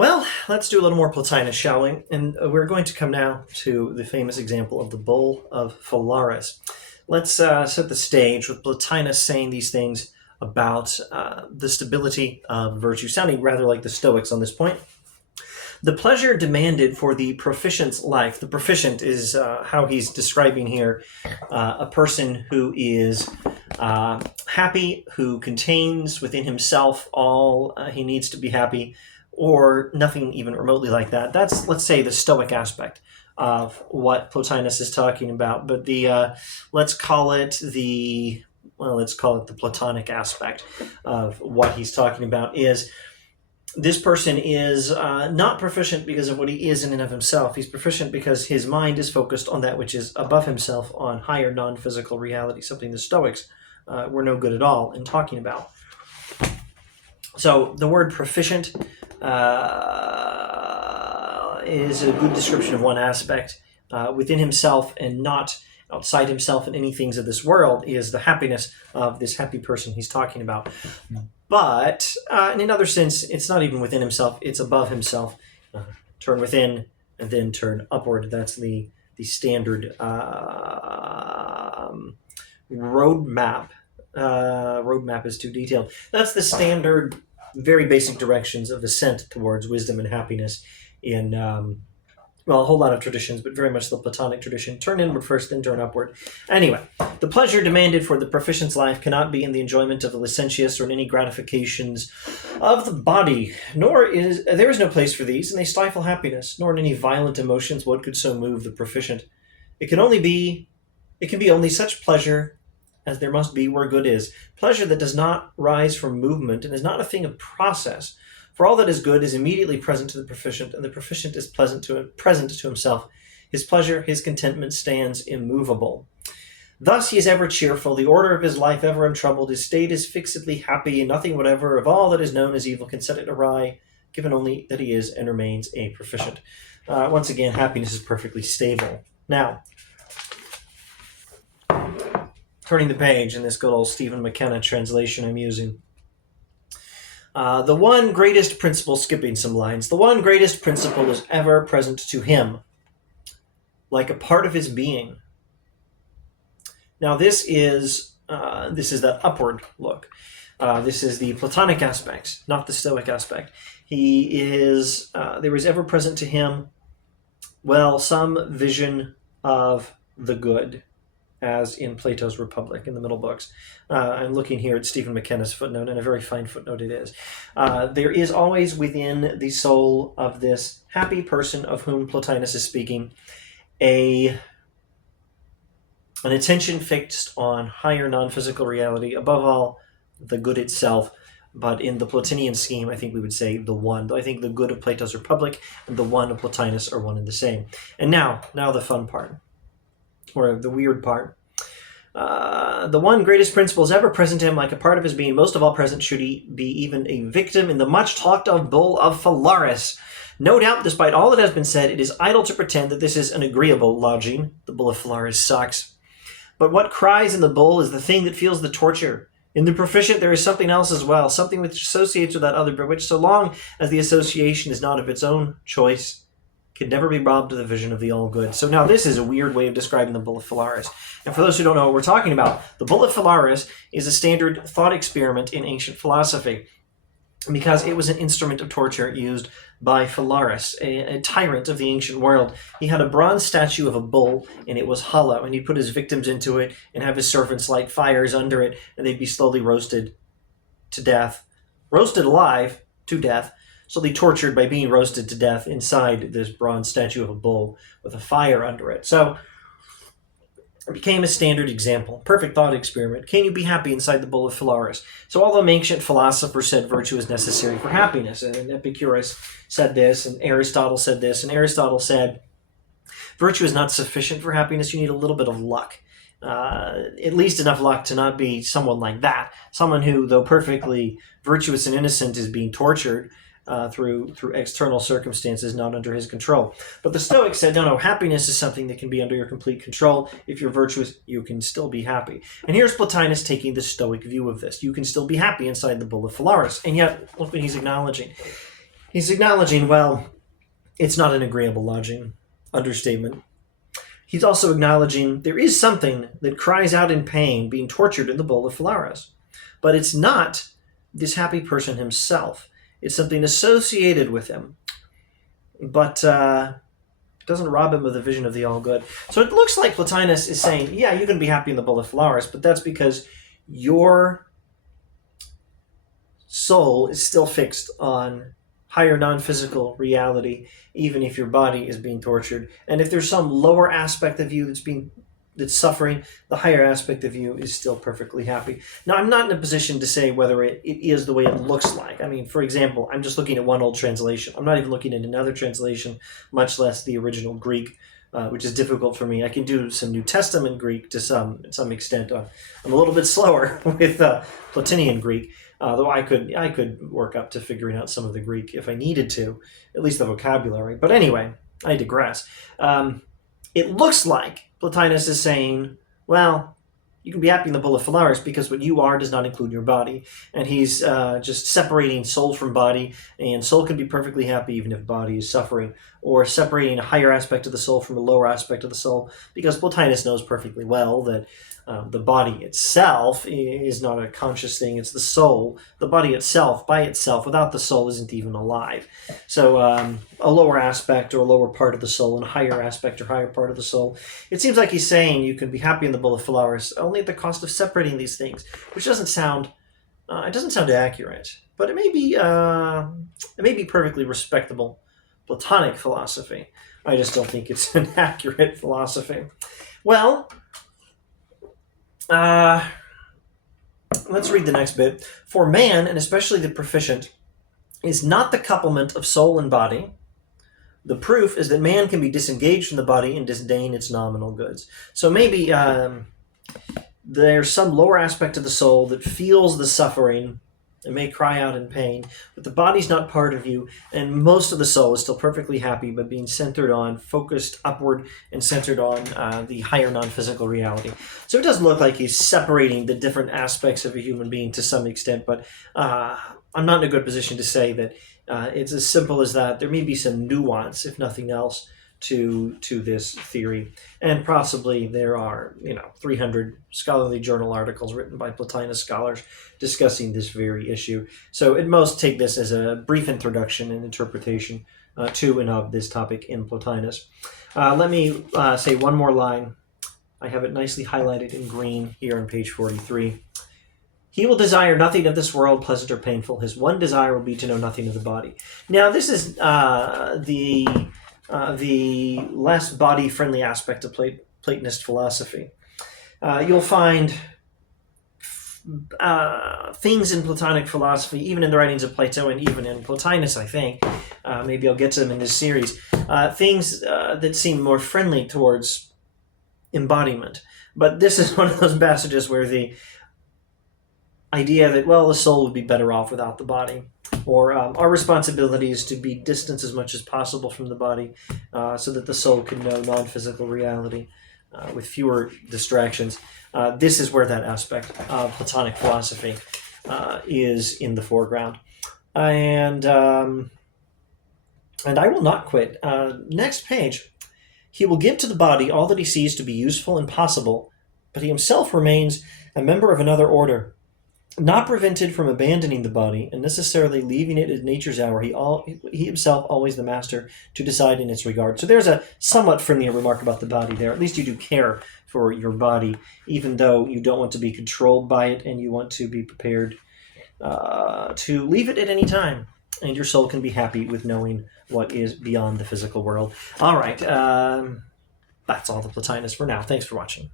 Well, let's do a little more Plotinus, shall we? And we're going to come now to the famous example of the bull of Phalaris. Let's set the stage with Plotinus saying these things about the stability of virtue, sounding rather like the Stoics on this point. The pleasure demanded for the proficient's life. The proficient is how he's describing here a person who is happy, who contains within himself all he needs to be happy, or nothing even remotely like that. That's, let's say, the Stoic aspect of what Plotinus is talking about. But the let's call it the Platonic aspect of what he's talking about is this person is not proficient because of what he is in and of himself. He's proficient because his mind is focused on that which is above himself, on higher non-physical reality, something the Stoics were no good at all in talking about. So the word proficient is a good description of one aspect. Within himself and not outside himself in any things of this world is the happiness of this happy person he's talking about. But in another sense, it's not even within himself, it's above himself. Turn within and then turn upward. That's the standard roadmap. Roadmap is too detailed. That's the standard, very basic directions of ascent towards wisdom and happiness in, a whole lot of traditions, but very much the Platonic tradition. Turn inward first, then turn upward. Anyway, the pleasure demanded for the proficient's life cannot be in the enjoyment of the licentious or in any gratifications of the body, nor is there is no place for these, and they stifle happiness, nor in any violent emotions what could so move the proficient. It can be only such pleasure as there must be where good is, pleasure that does not rise from movement and is not a thing of process. For all that is good is immediately present to the proficient, and the proficient is present to himself. His pleasure, his contentment stands immovable. Thus he is ever cheerful, the order of his life ever untroubled, his state is fixedly happy, and nothing whatever of all that is known as evil can set it awry, given only that he is and remains a proficient. Once again, happiness is perfectly stable. Now, turning the page in this good old Stephen McKenna translation I'm using. The one greatest principle, skipping some lines, the one greatest principle is ever present to him, like a part of his being. Now this is that upward look. This is the Platonic aspect, not the Stoic aspect. He is, there is ever present to him, some vision of the good, as in Plato's Republic in the middle books. I'm looking here at Stephen McKenna's footnote, and a very fine footnote it is. There is always within the soul of this happy person of whom Plotinus is speaking an attention fixed on higher non-physical reality, above all, the good itself. But in the Plotinian scheme, I think we would say the one. I think the good of Plato's Republic and the one of Plotinus are one and the same. And now the fun part, or the weird part. The one greatest principle is ever present to him like a part of his being. Most of all present should he be even a victim in the much talked of bull of Phalaris. No doubt, despite all that has been said, it is idle to pretend that this is an agreeable lodging. The bull of Phalaris sucks. But what cries in the bull is the thing that feels the torture. In the proficient there is something else as well, something which associates with that other, but which, so long as the association is not of its own choice, can never be robbed of the vision of the all-good. So now this is a weird way of describing the bull of Phalaris. And for those who don't know what we're talking about, the bull of Phalaris is a standard thought experiment in ancient philosophy, because it was an instrument of torture used by Phalaris, a tyrant of the ancient world. He had a bronze statue of a bull, and it was hollow, and he'd put his victims into it and have his servants light fires under it, and they'd be slowly roasted to death. Roasted alive to death. Slowly tortured by being roasted to death inside this bronze statue of a bull with a fire under it. So it became a standard example. Perfect thought experiment. Can you be happy inside the bull of Phalaris? So although ancient philosophers said virtue is necessary for happiness, and Epicurus said this, and Aristotle said this, and Aristotle said virtue is not sufficient for happiness, you need a little bit of luck. At least enough luck to not be someone like that. Someone who, though perfectly virtuous and innocent, is being tortured through external circumstances not under his control. But the Stoics said, no, happiness is something that can be under your complete control. If you're virtuous, you can still be happy. And here's Plotinus taking the Stoic view of this. You can still be happy inside the bull of Phalaris. And yet, look what he's acknowledging. He's acknowledging, well, it's not an agreeable lodging. Understatement. He's also acknowledging there is something that cries out in pain being tortured in the bowl of Phalaris. But it's not this happy person himself. It's something associated with him. But doesn't rob him of the vision of the all good. So it looks like Plotinus is saying, yeah, you can be happy in the bowl of Phalaris, but that's because your soul is still fixed on higher non-physical reality, even if your body is being tortured. And if there's some lower aspect of you that's suffering, the higher aspect of you is still perfectly happy. Now, I'm not in a position to say whether it is the way it looks like. I mean, for example, I'm just looking at one old translation. I'm not even looking at another translation, much less the original Greek, which is difficult for me. I can do some New Testament Greek to some extent. I'm a little bit slower with Platinian Greek, though I could work up to figuring out some of the Greek if I needed to, at least the vocabulary. But anyway, I digress. It looks like Plotinus is saying, well, you can be happy in the bowl of Phalaris because what you are does not include your body. And he's just separating soul from body, and soul can be perfectly happy even if body is suffering, or separating a higher aspect of the soul from a lower aspect of the soul, because Plotinus knows perfectly well that the body itself is not a conscious thing, it's the soul. The body itself, by itself, without the soul, isn't even alive. So a lower aspect or a lower part of the soul and a higher aspect or higher part of the soul. It seems like he's saying you can be happy in the bowl of Phalaris only at the cost of separating these things, which doesn't sound accurate. But it may be perfectly respectable Platonic philosophy. I just don't think it's an accurate philosophy. Well, let's read the next bit. For man, and especially the proficient, is not the couplement of soul and body. The proof is that man can be disengaged from the body and disdain its nominal goods. So maybe there's some lower aspect of the soul that feels the suffering and may cry out in pain, but the body's not part of you, and most of the soul is still perfectly happy, but being centered on, focused upward, and centered on the higher non-physical reality. So it does look like he's separating the different aspects of a human being to some extent, but I'm not in a good position to say that it's as simple as that. There may be some nuance, if nothing else, to this theory, and possibly there are 300 scholarly journal articles written by Plotinus scholars discussing this very issue. So at most take this as a brief introduction and interpretation to and of this topic in Plotinus. Let me say one more line. I have it nicely highlighted in green here on page 43. He will desire nothing of this world, pleasant or painful. His one desire will be to know nothing of the body. Now, this is the less body-friendly aspect of Platonist philosophy. You'll find things in Platonic philosophy, even in the writings of Plato and even in Plotinus, I think. Maybe I'll get to them in this series. Things that seem more friendly towards embodiment. But this is one of those passages where the idea that, well, the soul would be better off without the body, or our responsibility is to be distant as much as possible from the body so that the soul can know non-physical reality with fewer distractions. This is where that aspect of Platonic philosophy is in the foreground. And I will not quit. Next page. He will give to the body all that he sees to be useful and possible, but he himself remains a member of another order, not prevented from abandoning the body and necessarily leaving it at nature's hour. He himself always the master to decide in its regard. So there's a somewhat friendlier remark about the body there. At least you do care for your body, even though you don't want to be controlled by it and you want to be prepared to leave it at any time. And your soul can be happy with knowing what is beyond the physical world. All right, that's all the Plotinus for now. Thanks for watching.